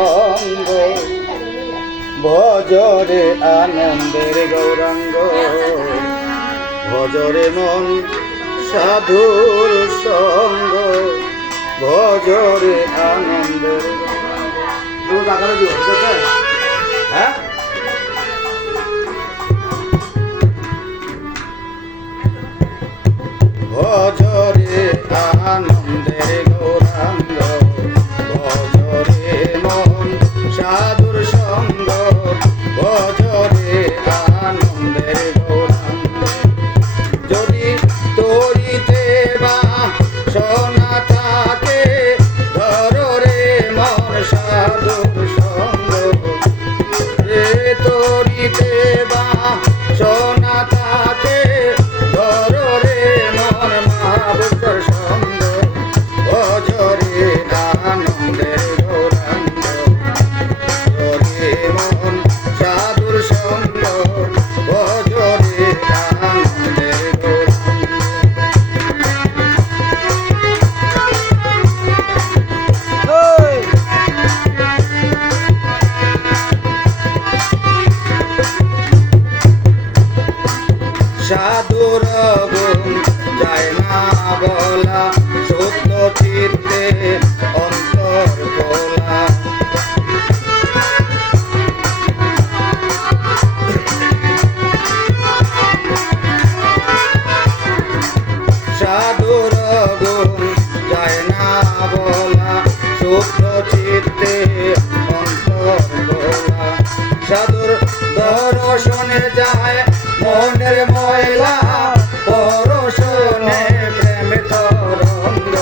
সঙ্গ ভজরে আনন্দের গৌরাঙ্গ ভজরে মন সাধুর সঙ্গ ভজরে আনন্দের হ্যাঁ ভজরে আনন্দের গৌরাঙ্গ ভজরে মন সাধুর সঙ্গ ভজরে আনন্দের গৌরাঙ্গ যদি তরিতে বা সোনা থাকে ধরে মন সাধুর সঙ্গ রে তরিতে বা সোনা থাকে ধরে মন মহাপুরুষের সঙ্গ ভজরে আনন্দের গৌরাঙ্গ ভজরে মন সাধুর সঙ্গ ভজরে আনন্দের গৌরাঙ্গ সাধুর গুণ যায় না বলা সত্য চিত্তে অন্তর বলা সাধুর গুণ যায় না বলা সত্য চিত্তে অন্তর বলা সাধুর দর্শনে যায় মনের ময়লা পরশনে প্রেম তরঙ্গ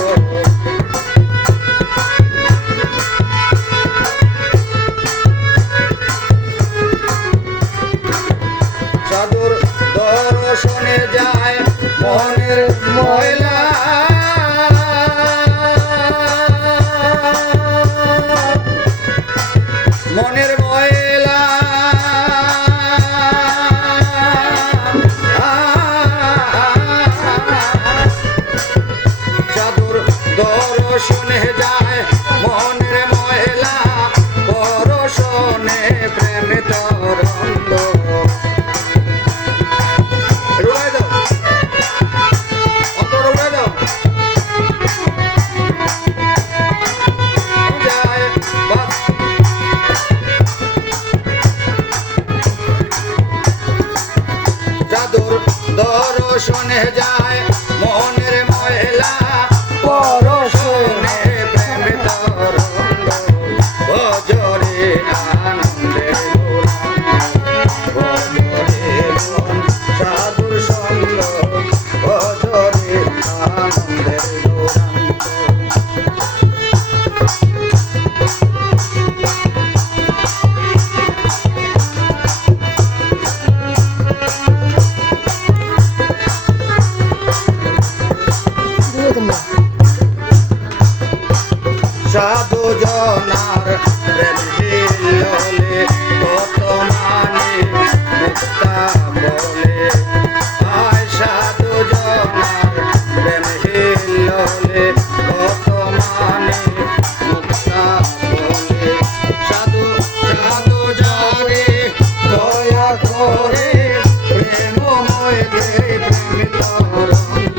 সাধুর দর্শনে যায় মনের ময়লা মনের ময়লা সাধুর দর্শনে যায় মনের ময়লা পরশনে প্রেম তরঙ্গ রুড়াই দাও অন্তর রুড়াই দাও যায় বাস সাধুর দর্শনে যায় মনের ময়লা পরশনে প্রেম তরঙ্গ ভজরে আনন্দের গৌরাঙ্গ ভজরে মন সাধুর সঙ্গ ভজরে আনন্দের গৌরাঙ্গ সাধু জনার প্রেম হিললে কত মানে মুক্তা বলে আয় সাধু জনার প্রেম হিললে কত মানে মুক্তা বলে সাধু সাধু জনে দয়া করে প্রেমময় প্রেম তরঙ্গ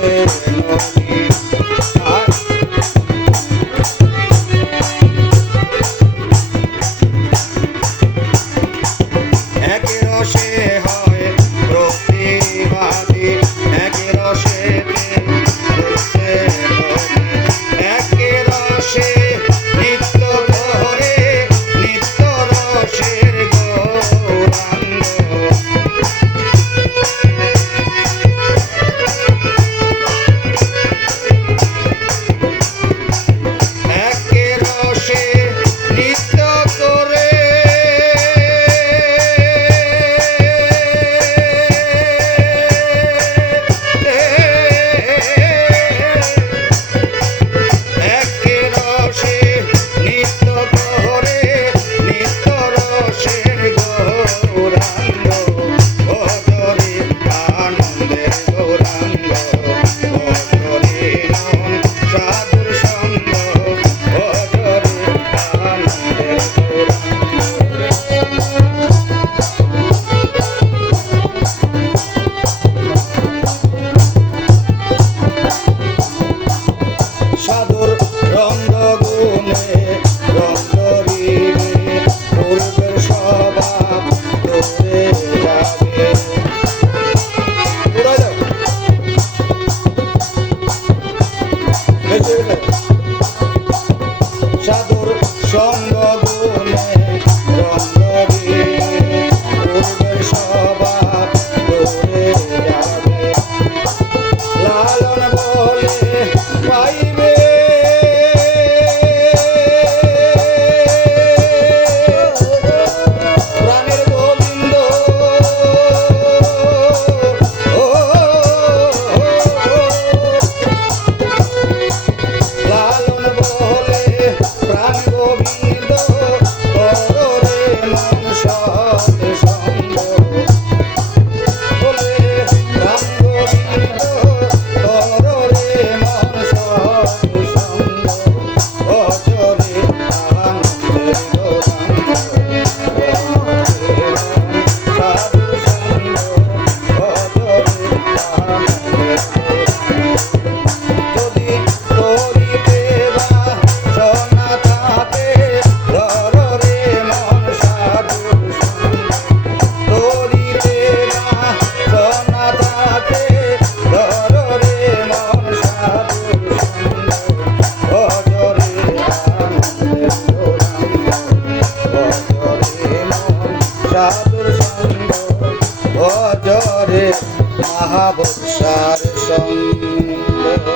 নদী একে রসে হয় প্রতিবাদী একে রসেতে রসে নদী একে রসে নিত্য করে নিত্য রসের গৌরাঙ্গ একে রসে নিত্য করে একে রসে নিত্য করে নিত্য রসের গৌরাঙ্গ ভজরে আনন্দের গৌরাঙ্গ ভজরে মন সাধুর সঙ্গ ভজরে আনন্দের সাধুর রঙ্গ গুণে রঙ্গ ঋণে পূর্বের স্বভাব দূরে যাবে পুরা যাও বেঁচে গেলে সাধুর সঙ্গ গুণে রঙ্গ ঋণে পূর্বের স্বভাব দূরে যাবে লালন বলে পাইবে প্রাণের গোবিন্দ ও লালন বলে প্রাণ গোবিন্দ কররে মন সৎ সঙ্গ বলে প্রাণ গোবিন্দ কররে মন সৎ সঙ্গ অজরে আনন্দের গৌরাঙ্গ সাধুর সঙ্গ অজরে আনন্দের যদি করিতে বাসনা থাকে ধরে মন সাধুর সঙ্গ করিতে বাসনা থাকে ধরে মন সাধুর সঙ্গ ভজরে আনন্দের গৌরাঙ্গ ভজরে মন সাধুর সঙ্গ ভজরে মহাবৎসার সঙ্গ